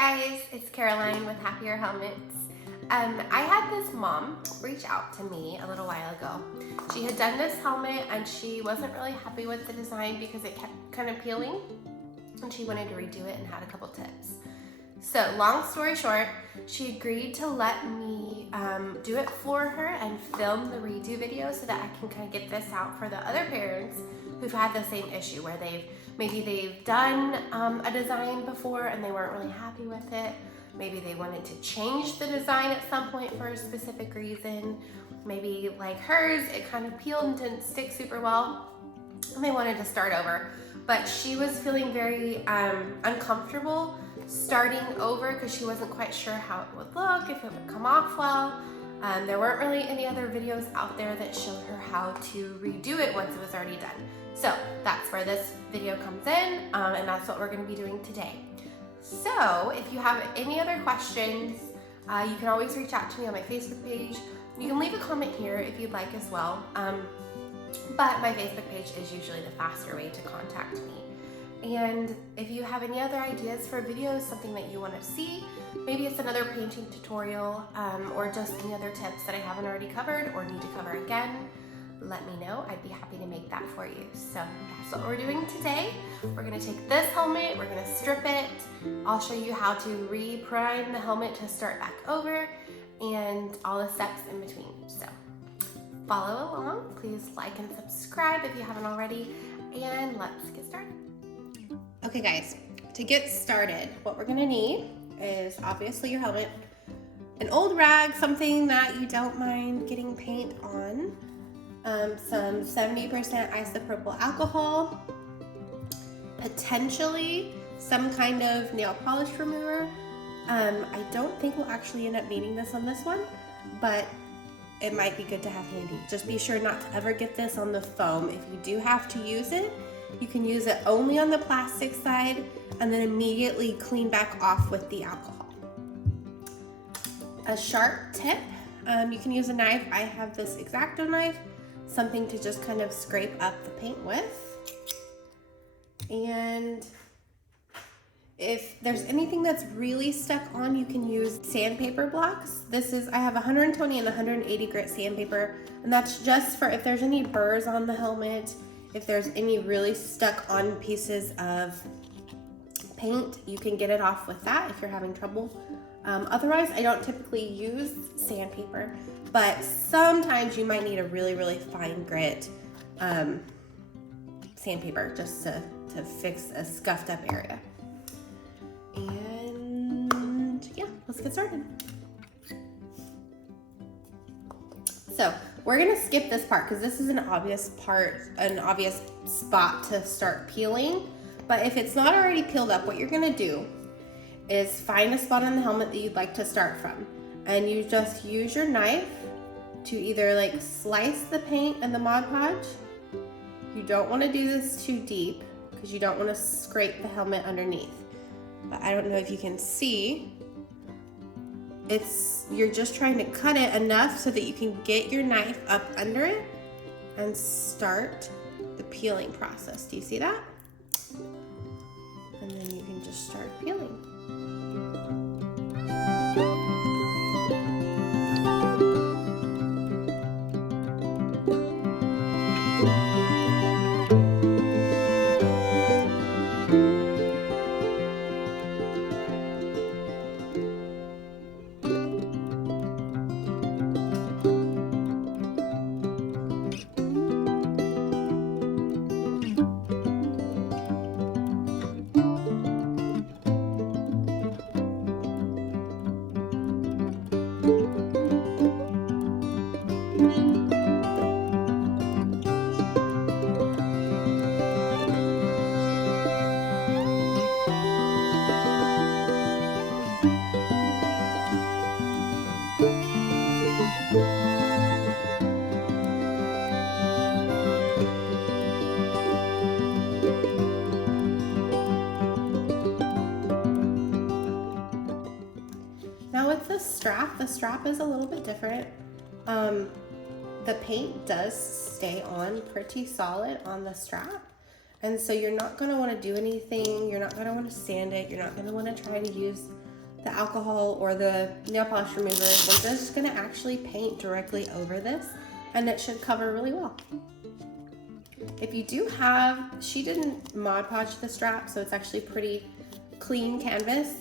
guys, it's Caroline with Happier Helmets. I had this mom reach out to me a little while ago. She had done this helmet and she wasn't really happy with the design because it kept kind of peeling, and she wanted to redo it and had a couple tips. So long story short, she agreed to let me do it for her and film the redo video so that I can kind of get this out for the other parents who've had the same issue where maybe they've done a design before and they weren't really happy with it. Maybe they wanted to change the design at some point for a specific reason. Maybe like hers, it kind of peeled and didn't stick super well and they wanted to start over. But she was feeling very uncomfortable starting over because she wasn't quite sure how it would look, if it would come off well. There weren't really any other videos out there that showed her how to redo it once it was already done. So that's where this video comes in, and that's what we're going to be doing today. So if you have any other questions, you can always reach out to me on my Facebook page. You can leave a comment here if you'd like as well. But my Facebook page is usually the faster way to contact me. And if you have any other ideas for videos, something that you want to see, maybe it's another painting tutorial, or just any other tips that I haven't already covered or need to cover again, let me know. I'd be happy to make that for you. So that's what we're doing today. We're going to take this helmet, we're going to strip it. I'll show you how to re-prime the helmet to start back over and all the steps in between. So follow along, please like and subscribe if you haven't already, and let's get started. Okay guys, to get started, what we're gonna need is obviously your helmet, an old rag, something that you don't mind getting paint on, some 70% isopropyl alcohol, potentially some kind of nail polish remover. I don't think we'll actually end up needing this on this one, but it might be good to have handy. Just be sure not to ever get this on the foam. If you do have to use it, you can use it only on the plastic side and then immediately clean back off with the alcohol. A sharp tip, you can use a knife. I have this X-Acto knife, something to just kind of scrape up the paint with. And if there's anything that's really stuck on, you can use sandpaper blocks. I have 120 and 180 grit sandpaper, and that's just for if there's any burrs on the helmet, if there's any really stuck on pieces of paint, you can get it off with that if you're having trouble. Otherwise, I don't typically use sandpaper, but sometimes you might need a really, really fine grit sandpaper just to fix a scuffed up area. And yeah, let's get started. So we're gonna skip this part because this is an obvious spot to start peeling. But if it's not already peeled up, what you're gonna do is find a spot on the helmet that you'd like to start from. And you just use your knife to either like slice the paint and the Mod Podge. You don't wanna do this too deep because you don't wanna scrape the helmet underneath. But I don't know if you can see, you're just trying to cut it enough so that you can get your knife up under it and start the peeling process. Do you see that? And then you can just start peeling. Now with the strap is a little bit different. The paint does stay on pretty solid on the strap. And so you're not gonna wanna do anything, you're not gonna wanna sand it, you're not gonna wanna try to use the alcohol or the nail polish remover, we're just gonna actually paint directly over this, and it should cover really well. If you do have, she didn't Mod Podge the strap, so it's actually pretty clean canvas.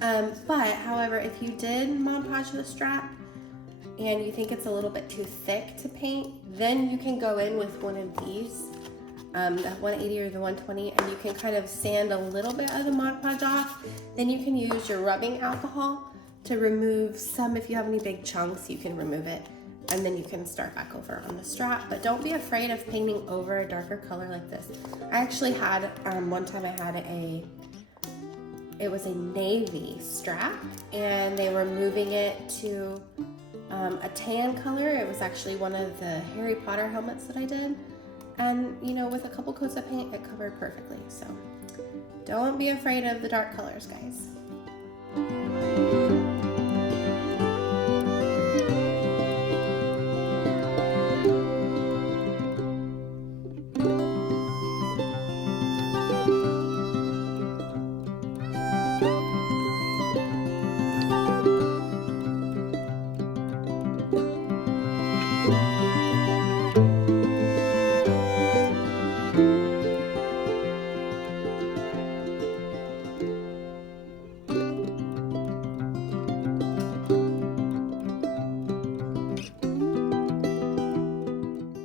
But however, if you did Mod Podge the strap and you think it's a little bit too thick to paint, then you can go in with one of these, the 180 or the 120, and you can kind of sand a little bit of the Mod Podge off. Then you can use your rubbing alcohol to remove some. If you have any big chunks, you can remove it, and then you can start back over on the strap. But don't be afraid of painting over a darker color like this. I actually had, one time I had it was a navy strap, and they were moving it to a tan color. It was actually one of the Harry Potter helmets that I did. And you know, with a couple coats of paint, it covered perfectly. So don't be afraid of the dark colors, guys.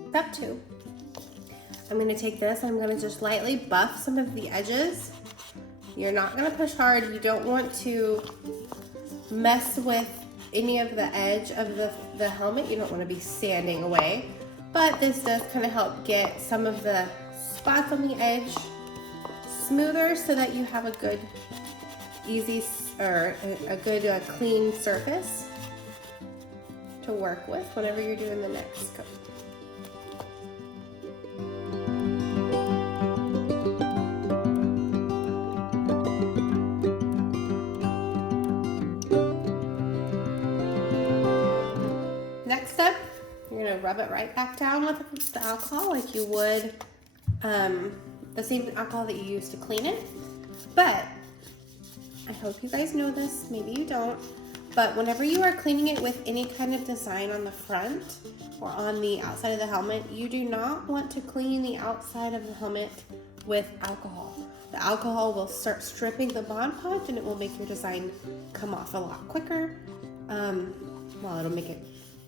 Step 2, I'm going to take this, I'm going to just lightly buff some of the edges. You're not going to push hard. You don't want to mess with any of the edge of the helmet. You don't want to be sanding away, but this does kind of help get some of the spots on the edge smoother so that you have a good, easy, or a good clean surface to work with whenever you're doing the next coat. Next up, you're gonna rub it right back down with the alcohol like you would the same alcohol that you use to clean it. But I hope you guys know this, maybe you don't, but whenever you are cleaning it with any kind of design on the front or on the outside of the helmet, you do not want to clean the outside of the helmet with alcohol. The alcohol will start stripping the Mod Podge, and it will make your design come off a lot quicker. Well, it'll make it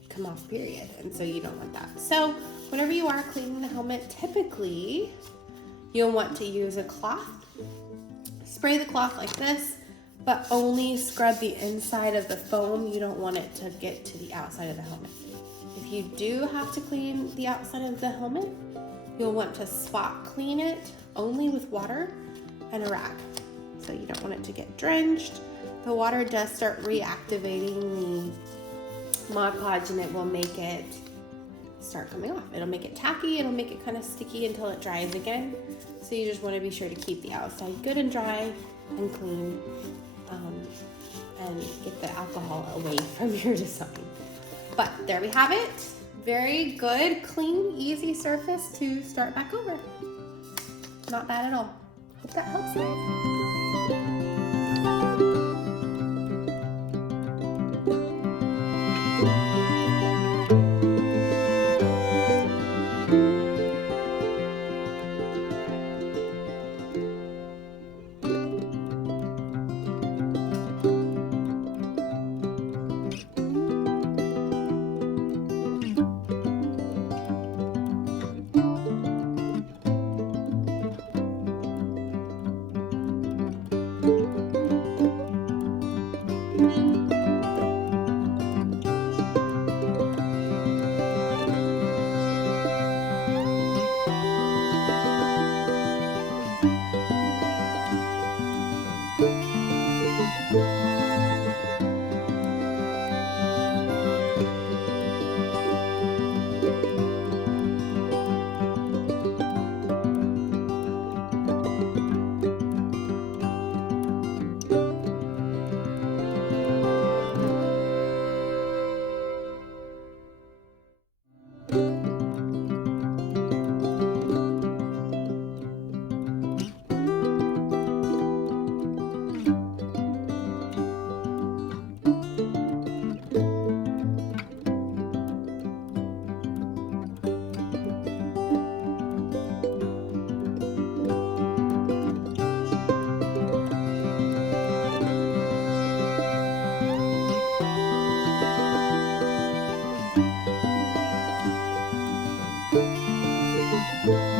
come off, period, and so you don't want that. So whenever you are cleaning the helmet, typically you'll want to use a cloth. Spray the cloth like this, but only scrub the inside of the foam. You don't want it to get to the outside of the helmet. If you do have to clean the outside of the helmet, you'll want to spot clean it only with water and a rag. So you don't want it to get drenched. The water does start reactivating the Mod Podge, and it will make it start coming off. It'll make it tacky, it'll make it kind of sticky until it dries again. So you just want to be sure to keep the outside good and dry and clean, and get the alcohol away from your design. But there we have it. Very good, clean, easy surface to start back over. Not bad at all. Hope that helps, guys. you.